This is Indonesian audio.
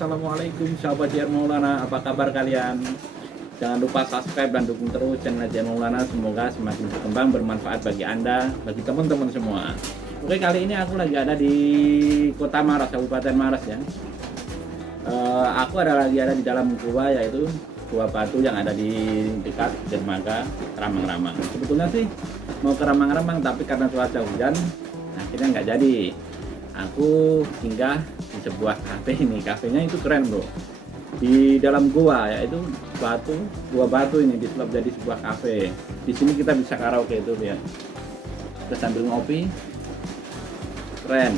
Assalamualaikum sahabat Jer Maulana, apa kabar kalian? Jangan lupa subscribe dan dukung terus channel Jer Maulana. Semoga semakin berkembang, bermanfaat bagi Anda, bagi teman-teman semua. Oke, kali ini aku lagi ada di kota Maras, kabupaten Maras ya. Aku lagi ada di dalam gua, yaitu gua batu yang ada di dekat dermaga Ramang-Ramang. Sebetulnya sih mau ke Ramang-Ramang, tapi karena cuaca hujan akhirnya nggak jadi. Aku singgah di sebuah kafe ini. Kafenya itu keren bro, di dalam gua, yaitu gua batu ini disulap jadi sebuah kafe. Di sini kita bisa karaoke, itu lihat. Kita sambil ngopi, keren.